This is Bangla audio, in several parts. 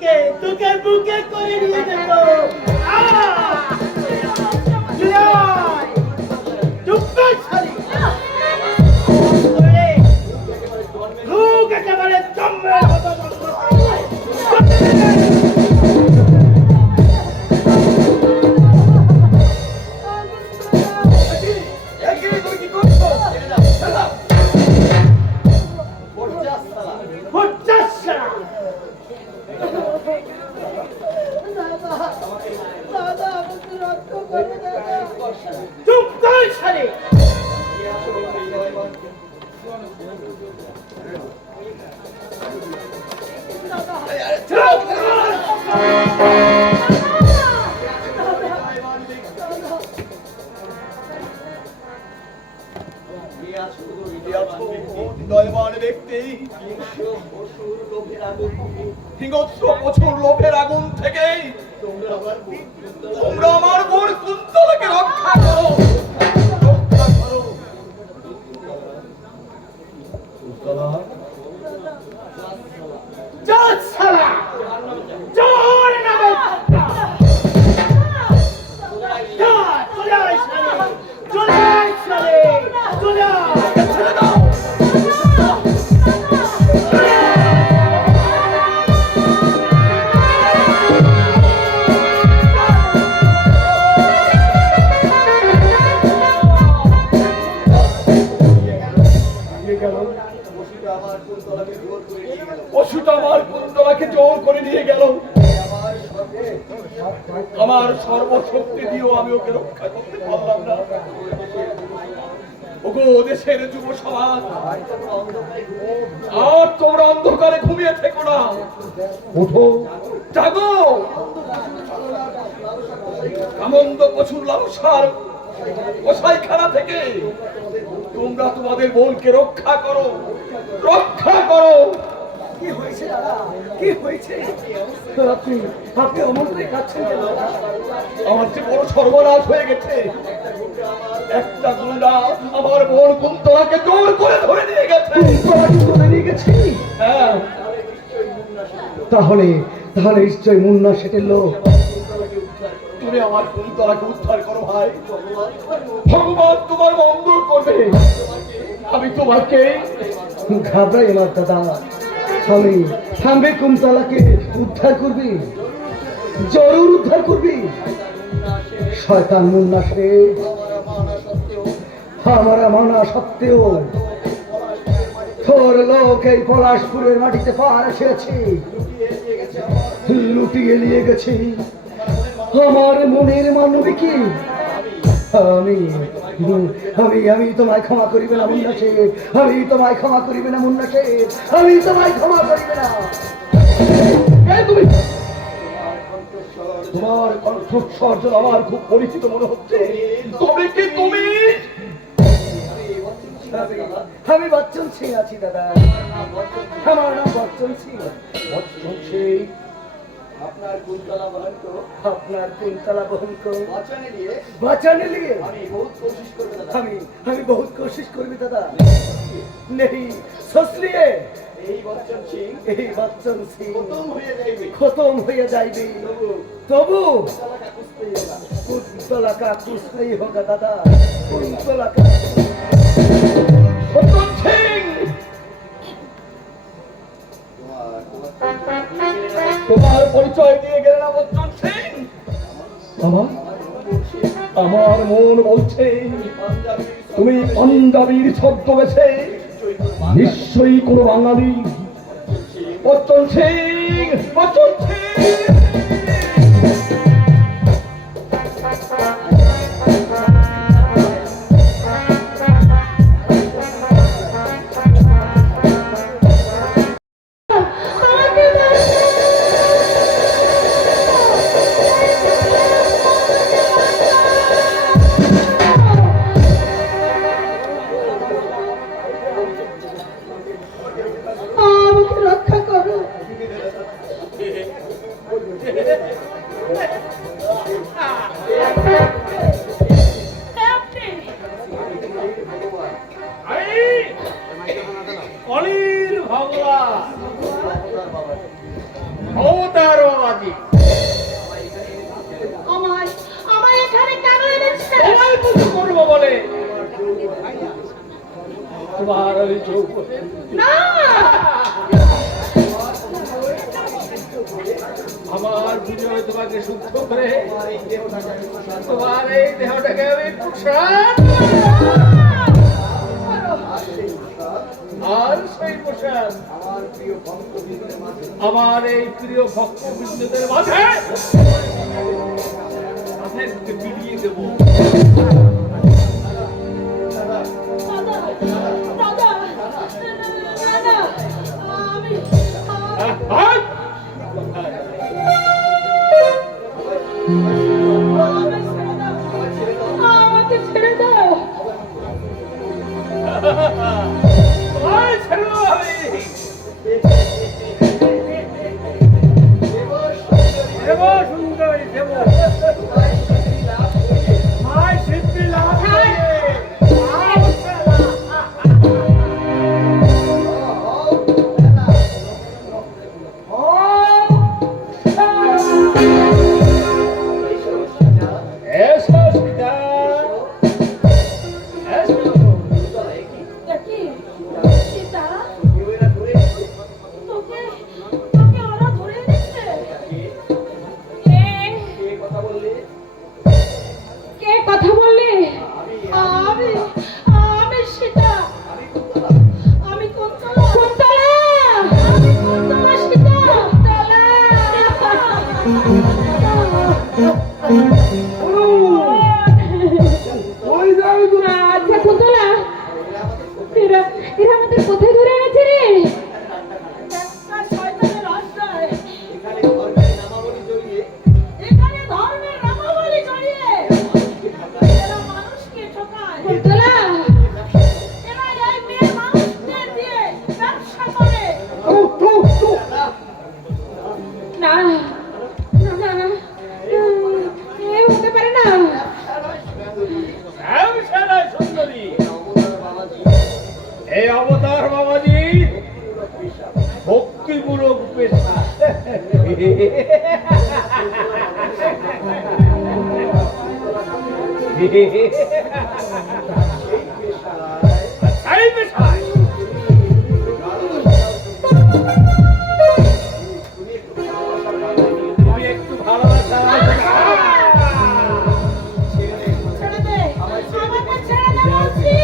তোকে তোকে বুকে করে নিয়ে যেত চুপ ছাড়ি একেবারে জম্মের মতো লোভের আগুন থেকে তোমরা আমার বোন কুন্তলাকে রক্ষা করো, রক্ষা করো। পশুটা আমার কুন্তলাকে জোর করে নিয়ে গেল। আমার সর্বশক্তি দিয়েও আমি ওকে রক্ষা করতে পারলাম না। ওগো দেশের যুব সমাজ, আর তোমরা অন্ধকারে ঘুমিয়ে থেকো না, ওঠো, জাগো। কামন্দ পশুর লালসার কসাইখানা থেকে তোমরা তোমাদের বোনকে রক্ষা করো, রক্ষা করো। কি হয়েছে দাদা, কি হয়েছে? আপনি আপনি অমন করে কাঁদছেন কেন? আমার যে বড় সর্বনাশ হয়ে গেছে। একটা গুন্ডা আমার বোন কুন্তলাকে জোর করে ধরে নিয়ে গেছে। ধরে নিয়ে গেছে? হ্যাঁ। তাহলে তাহলে নিশ্চয়ই মুন্না সেটের লোক। তুমি আমার কুন্তলাকে উদ্ধার করো ভাই, ভগবান তোমার মঙ্গল করবে। আমি তোমাকে ঘাবড়াই আমার দাদা, আমি থামবে কুন্তলাকে উদ্ধার করবি, জরুর উদ্ধার করবি। শয়তান মুন্না শেঠ আমার মানা সত্ত্বেও তোর লোক এই পলাশপুরের মাটিতে পার এসেছি, লুটিয়ে নিয়ে গেছি আমার মনের মানবিকী। আমি আমি আমি তোমায় ক্ষমা করিবে না মুন্না শেঠ, আমি তোমায় ক্ষমা করিবে না মুন্না শেঠ, আমি তোমায় ক্ষমা করিবে না। তুমি তোমার কণ্ঠস্বর যেন আমার খুব পরিচিত মনে হচ্ছে। তবে কি তুমি? আমি বচ্চন সিং আছি দাদা, আমার নাম বচ্চন সিং। বচ্চন সিং, আপনার কুন্তলা বহন को আপনার কুন্তলা বহন को बचाने लिए আমি বহুত কোশিশ করবি দাদা। नहीं सोच लिए এই बच्चन सिंह खत्म হয়ে যাইবে, তবু कुंतला का कुछ नहीं होगा दादा। कुंतला का বচ্চন সিং, তোমার পরিচয় দিয়ে গেলে না বচ্চন সিং? আমার মন বলছে তুমি পাঞ্জাবির ছদ্মবেশে নিশ্চয়ই কোনো বাঙালি। বচ্চন সিং, বচ্চন সিং, নাকি? আমায় আমায় এখানে কেন এনেছে? তোমায় পুজো করবো বলে তোমার ওই চৌপতি না, আমার বিজয় তোমাকে শুদ্ধ করে তোমার এই দেহটাকে আমি প্রসাদ আর সেই প্রসাদ আমার এই প্রিয় ভক্তবৃন্দদের মাঝে তাদেরকে বিলিয়ে দেবো। দাদা দাদা, না না, আমি আর আমাকে ছেড়ে দাও। তোমায় ছেড়ে দেবো আমি। দেব সুন্দরী দেব মায় সিদ্ধি লাভ করে। এসো সীতা, এসো। দেখি সীতা, তোকে তোকে ওরা ধরে এনেছে। কে কথা বললি? আমি আমি সীতা, আমি কুন্তলা, কুন্তলা, আমি কুন্তলা সীতা, ওই যাই তুমি। আচ্ছা কুন্তলা, এরা এরা আমাদের কোথায় ধরে এনেছে রে? একটা শয়তানের আশ্রয়। এখানে ধর্মের নামাবলী জড়িয়ে এরা মানুষকে ঠকায়। কুন্তলা, এরা এই মেয়ে মানুষদের দিয়ে ব্যবসা করে। না না না, এ হতে পারে না। শ্যামশালা সুন্দরী, এই অবতার বাবাজি ভক্তিমূলক পেশা। এই পেশায় তুমি একটু ভালোবাসা ছেড়ে দে, আমাকে ছেড়ে দে বলছি।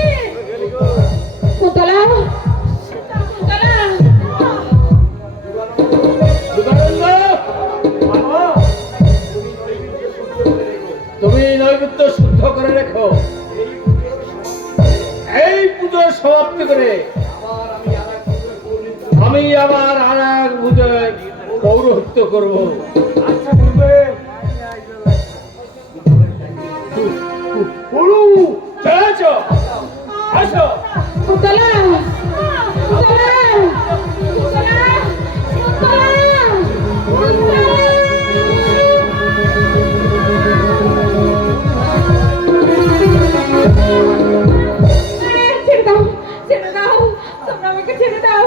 কুন্তলা, কুন্তলা, তুমি নৈবেদ্য শুদ্ধ করে রেখো। এই পুজোর সমাপ্তি করে আমি আবার আর এক পুজোয় পৌরোহিত্য করবো। আচ্ছা বলবে চলেছো, আসো। কুন্তলা, কুন্তলা, কুন্তলা, কুন্তলা, ছেড়ে দাও, ছেড়ে দাও, তোমরা আমাকে ছেড়ে দাও।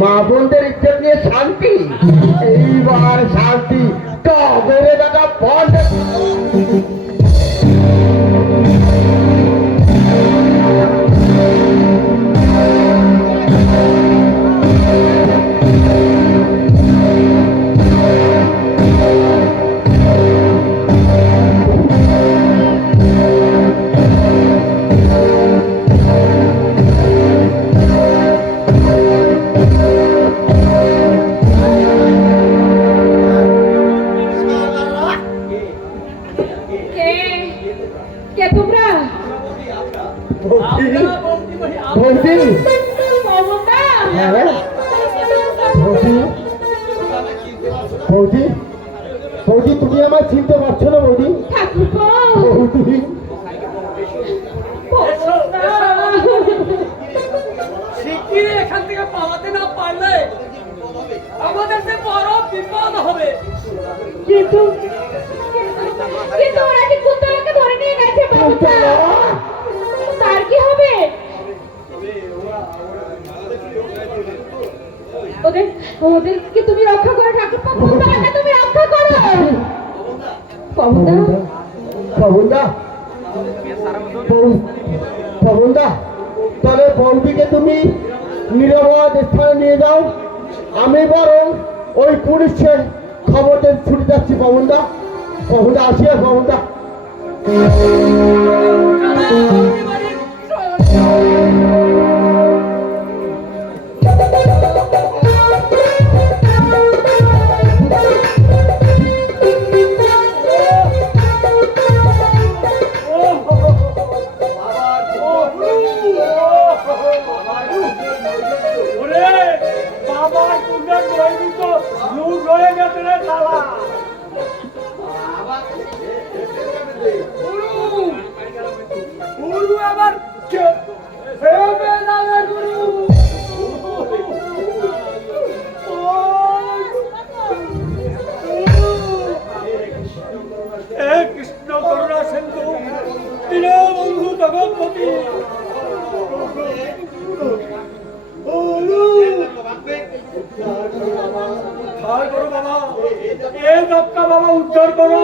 মা বোনদের ইজ্জত নিয়ে শান্তি, এইবার শান্তি কবরে দাদা বন্ধ। কে কে তোমরা? বৌদি, বাবুটা হ্যাঁ বৌদি, বৌদি, বৌদি তুমি আমার চিনতে পারছো না বৌদি? ঠাকুরপো বৌদি, শিগগিরই এখান থেকে পালাতে না পারলে আমাদের যে বড় বিপদ হবে। কিন্তু কিন্তু ওরা কি কুন্তলাকে ধরে নিয়ে গেছে বাবুটা, তার কি হবে? ওদের ওদেরকে তুমি রক্ষা করো ঠাকুরপো, কুন্তলাকে তুমি রক্ষা করো। বাবুটা বাবুদা, বাবুদা, তাহলে বৌদিকে তুমি নিরাপদ স্থানে নিয়ে যাও, আমি বরং ওই পুলিশের খবরটা ছুটে যাচ্ছি। বাবুদা, বাবুদা আসিয়া বাবুদা। ওরে বাবা, তোমরা নইবি তো লুট হয়ে গেছে রে শালা। গুরু আবার কে ফেবে যাবে গুরু। হে কৃষ্ণ করুণা সিন্ধু দীনবন্ধু জগৎপতি, বাবা উদ্ধার করো,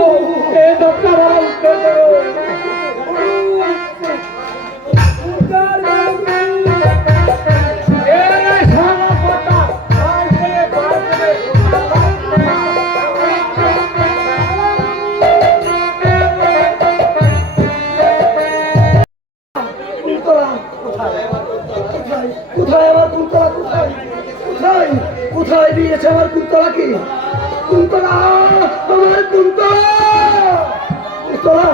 এ দত্তা বাবা উদ্ধার করো, উদ্ধার করো। এ শালা কথা, আর কে পার দেবে? কুন্তলা কোথায়? কোথায় আমার কুন্তলা? কোথায় কোথায় কোথায় দিয়েছে আমার কুন্তলাকে? কুন্তলা, আমার কুন্তলা, কুন্তলা,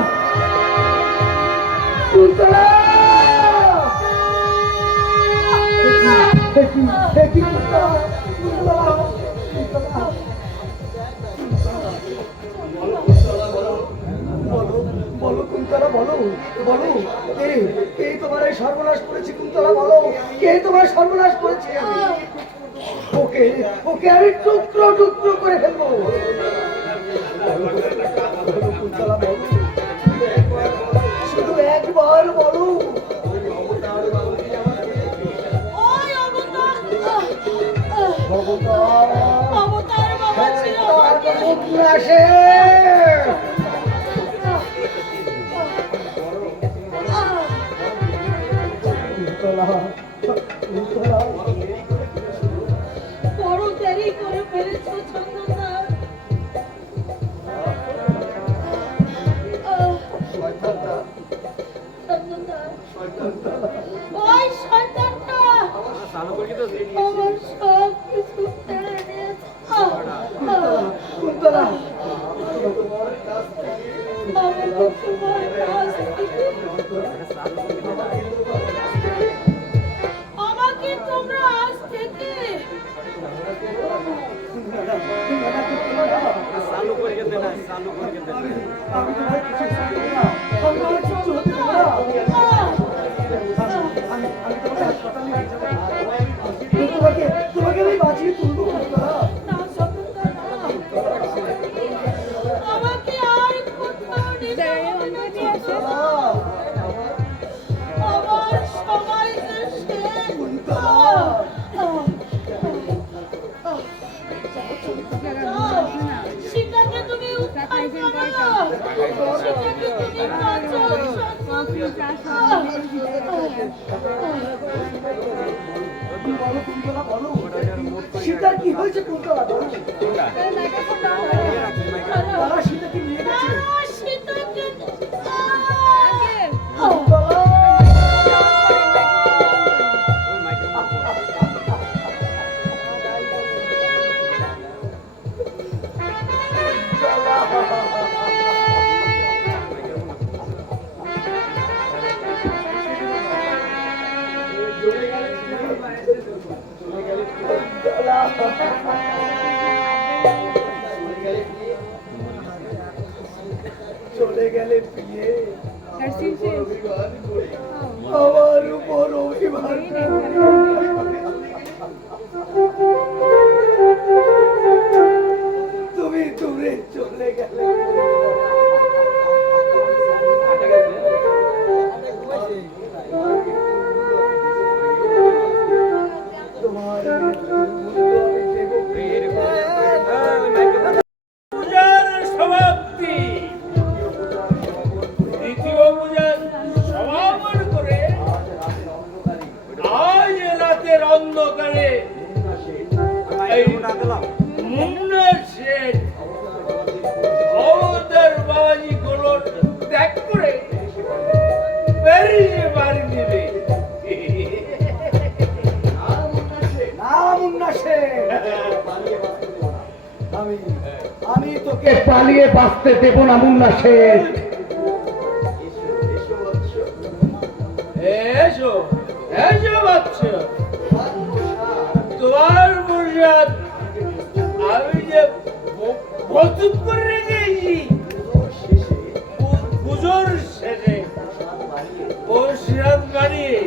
কুন্তলা, দেখি দেখি কুন্তলা, কুন্তলা, কুন্তলা। বলো কুন্তলা, বলো বলো, কে কে তোমার এই সর্বনাশ করেছে? কুন্তলা বলো, কে তোমার সর্বনাশ করেছে? ওকে ওকে আমি টুকরো টুকরো করে ফেলবো। কুন্তলা বলো, শুধু একবার বলো। অবতার বাবা ছিল আসে বড় দেরি করে ফেলেছো চন্দনা। ওই শয়তানটা আমার সব কিছু কেড়ে নিয়েছে। কুন্তলা, আমাকে তোমার কাছ থেকে আমাকে তোমরা আজ থেকে আমি তোমার কিছু চাইবো না, আমি তোমার কিছু হতে দেবো না। আমি তোমাকে হাসপাতালে নিয়ে যাবো। তোমাকে আমি বাঁচিয়ে তুলবো কুন্তলা। না সততা না, আমাকে আর কোথাও নিতে হবে না চন্দনা। আমার সবাই যে শেষ। সীতার কি হয়েছে কুন্তলা? বলো। তারা সীতাকে নিয়ে গেছে। কুন্তলা! চলে গেলে প্রিয়ে আমার উপর অভিমান তুমি দূরে চলে গেলে তোমার পূজার সমাপ্তি, দ্বিতীয় পূজার সমাপন করে আজ রাতের অন্ধকারে এই মুন্না শেঠ ক্ষমতার বাবাজি গুলো ত্যাগ করে প্যারিসে বাড়ি নেবে। আমি তোকে পালিয়ে বাঁচতে দেব না মুন্না শেঠ। এসো এসো বাচ্চা, তোমার প্রসাদ আমি যে প্রস্তুত করে রেখেছি পুজোর শেষে প্রসাদ বানিয়ে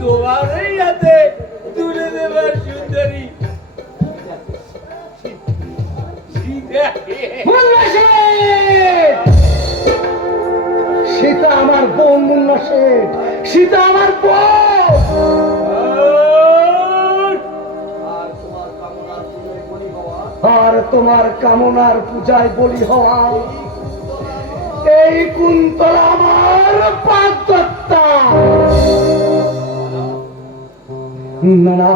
তোমারই হাতে তুলে দেবার সুন্দরী। মুন্না শেঠ! সীতা আমার বোন মুন্না শেঠ, সীতা আমার বোন। আর তোমার কামনার পূজায় বলি হওয়া এই কুন্তলা আমার পাঁচটা। না না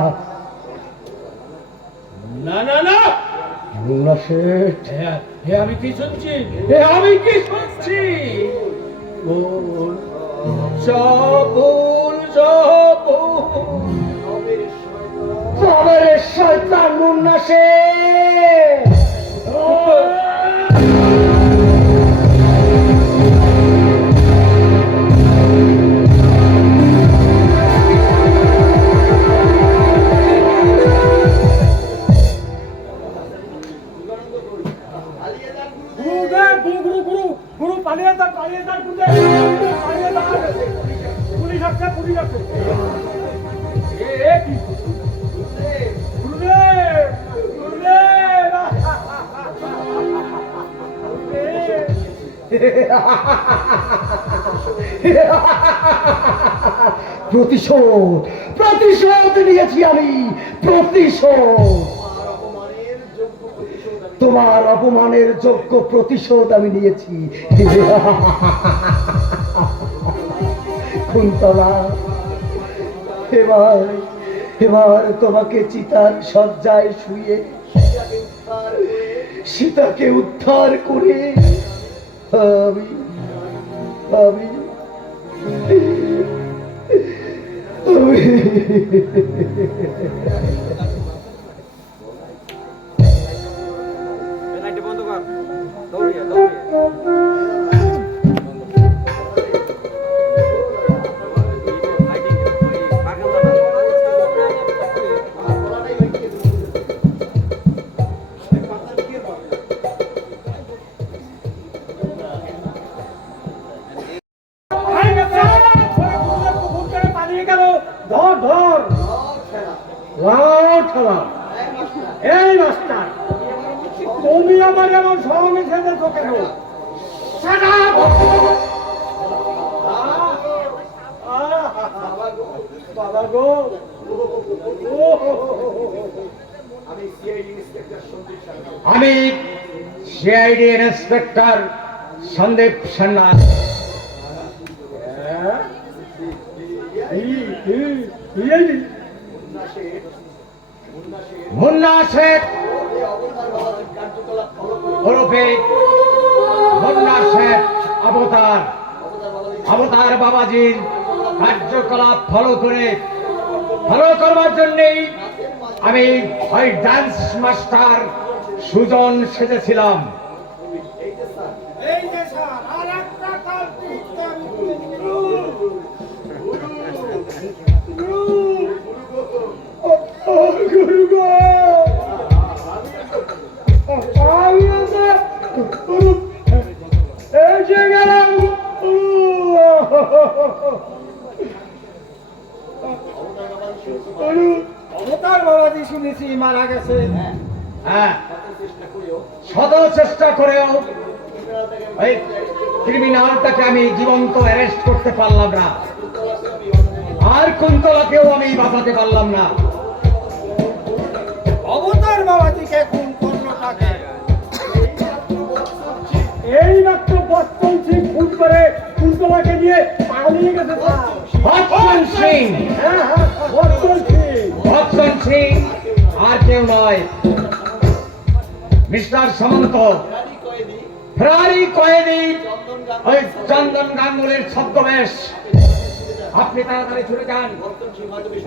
না না না, মুন্না শেঠ, আমি কি শুনছি? আমি কি শুনছি? ভুল, সব ভুল, সব ভুল। তবে শয়তান মুন্না শেঠ। গুরু পালিয়ে যান, পালিয়ে যান, পালিয়ে যান, পুলিশ আসছে, পুলিশ আসছে। গুরুদেব, গুরুদেব, প্রতিশোধ, প্রতিশোধ নিয়েছি আমি, প্রতিশোধ। তোমার অপমানের যোগ্য প্রতিশোধ আমি নিয়েছি। কুন্তলা, এবার এবার তোমাকে চিতার শয্যায় শুয়ে সীতাকে উদ্ধার করে আমি আমি আমি পালিয়ে গেল। ধর ধর, এই মাস্টার, তুমি আমার এমন সহমিশে দেখো কেন? বাবা গো, আমি সিআইডি ইন্সপেক্টর সন্দীপ সান্যাল। মুন্না শেখ ওরফে মুন্না শেখ অবতার অবতার বাবাজির কার্যকলাপ ফলো করবার জন্যেই আমি ওই ডান্স মাস্টার সুজন সেজেছিলাম। অবতার বাবাজি শুনেছি মারা গেছে। হ্যাঁ, শত চেষ্টা করেও ওই ক্রিমিনালটাকে আমি জীবন্ত অ্যারেস্ট করতে পারলাম না, আর কুন্তলাকেও আমি বাঁচাতে পারলাম না। অবতার বাবাজিকে খুন করলো তাকে। এই মাত্র বচ্চন সিং খুন করে কুন্তলাকে নিয়ে পালিয়ে গেছে। বচ্চন সিং, বচ্চন সিং আর কেউ নয়, মিস্টার সামন্ত, ফেরারি কয়েদি, ওই চন্দন গাঙ্গুলির ছদ্মবেশ। আপনি তাড়াতাড়ি ছুটে যান।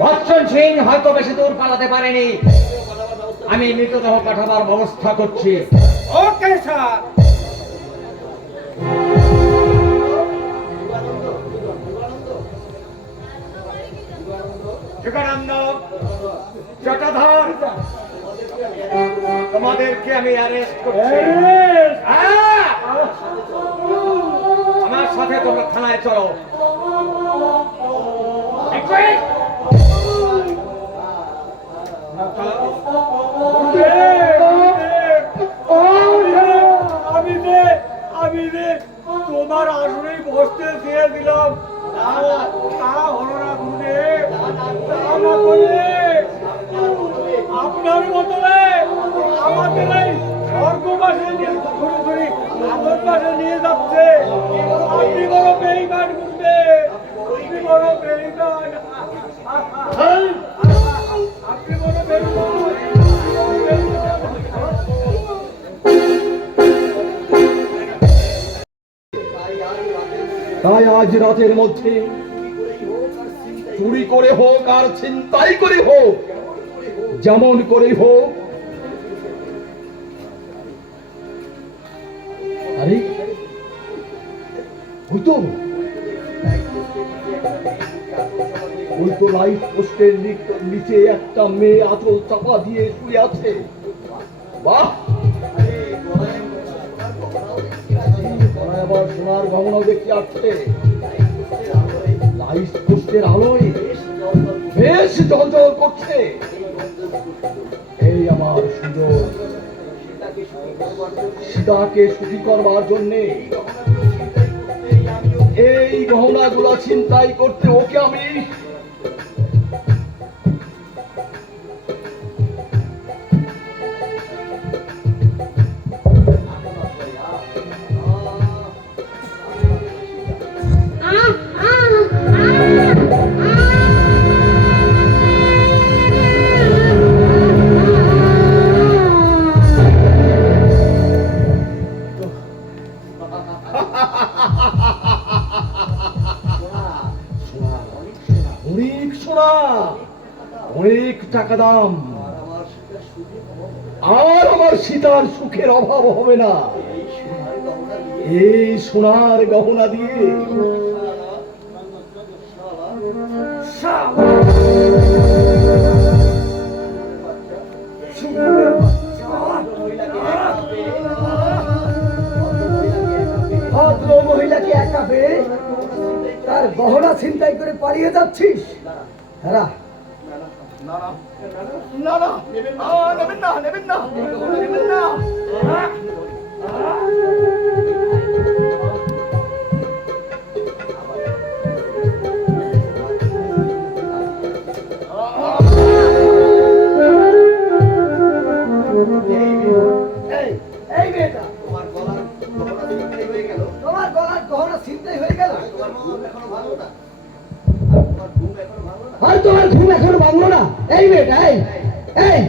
বচ্চন সিং হয়তো বেশি দূর পালাতে পারেনি, আমি মৃতদেহ পাঠাবার ব্যবস্থা করছি। Okay sir. যোগানন্দ, জটাধর, তোমাদেরকে আমি অ্যারেস্ট করছি। হ্যাঁ, আমার সাথে তোমরা থানায় চলো। আমি তোমার আসলেই বসতে চেয়েছিলাম, তা হলো না গুরুদেব। আপনার মতলে আমাদের এই স্বর্গবাসে ধরে ধরে আদর পাশে নিয়ে যাচ্ছে। আপনি বড় বেঈমান গুরুদেব, আপনি বড় বেঈমান, আপনি বড় বেঈমান। তাই আজ রাতের মধ্যে চুরি করে হোক আর ছিনতাই করে হোক, যেমন করে হোক। আরে ওই তো লাইট পোস্টের নিচে একটা মেয়ে আঁচল চাপা দিয়ে শুয়ে আছে। বাহ, আবার সোনার গহনা দেখতে আসছে। লাইট পোস্টের আলোয় বেশ জলজল করছে। এই আমার সুযোগ, সীতাকে সুখী করবার জন্যে এই গহনা গুলা ছিনতাই করতে ওকে আমি অনেক টাকা দাম, আর আমার সীতার সুখের অভাব হবে না এই সোনার গহনা দিয়ে। ভদ্র মহিলাকে একা পেয়ে তার গহনা ছিনতাই করে পালিয়ে যাচ্ছিস? না না, নেবেন না, নেবেন না, নেবেন না, নেবেন না। এই মেয়েটা, তোমার গলার গহনা ছিনতাই হয়ে গেল। তোমার ঘুম এখনো ভালো না? ঘুম এখনো ভাঙলো না? এই মেয়েটা, এই এই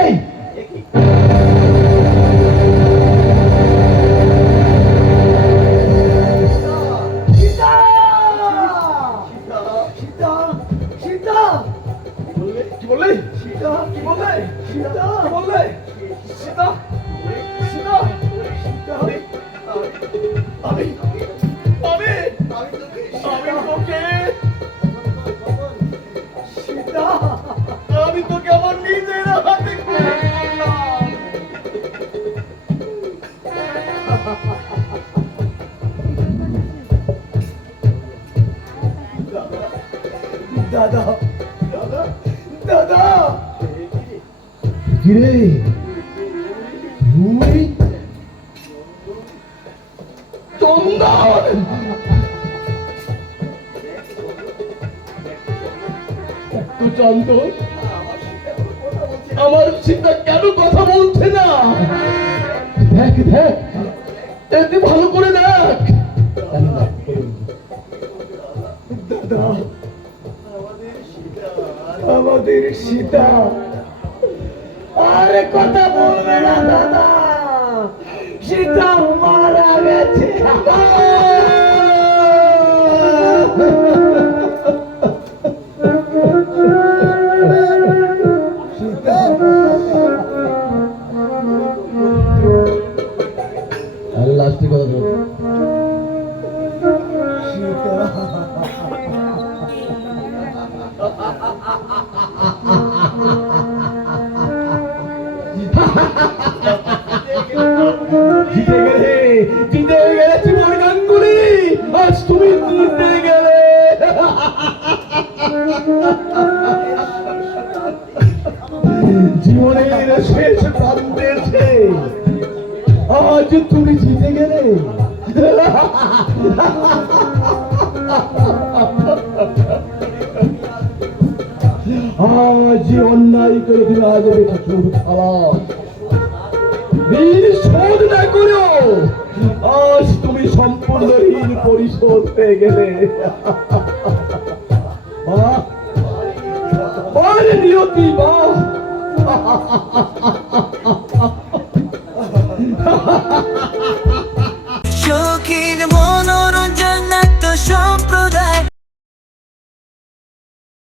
এই কি বললে? সীতা কি বললে? সীতা কি বললে? সীতা সীতা আমি আমি আমি তোকে সীতা আমি তোকে আমার নিজের হাতে খুলে দিলাম। দাদা দাদা দাদা কিরে তুই? চন্দন তো চন্দন আমার সীতা কেন কথা বলছে না? দেখ দেখ, এতে ভালো করে দেখ। দাদা আমাদের সীতা আরে কথা বলবে না দাদা, সীতা মারা গেছে। আরে লাস্টে কথা বল। জিতে গেলে জীবন গাঙ্গুলি, আজ তুমি জিতে গেলে। জীবনের শেষ প্রান্তে এসে আজ তুমি জিতে গেলে। আজ অন্যায় করে তুমি আজ বেঁচে শুরু খালাস ঋণ শোধ না করো, আজ তুমি সম্পূর্ণ ঋণ পরিশোধ পেয়ে গেলে। বাহ, নিয়তি বাহ।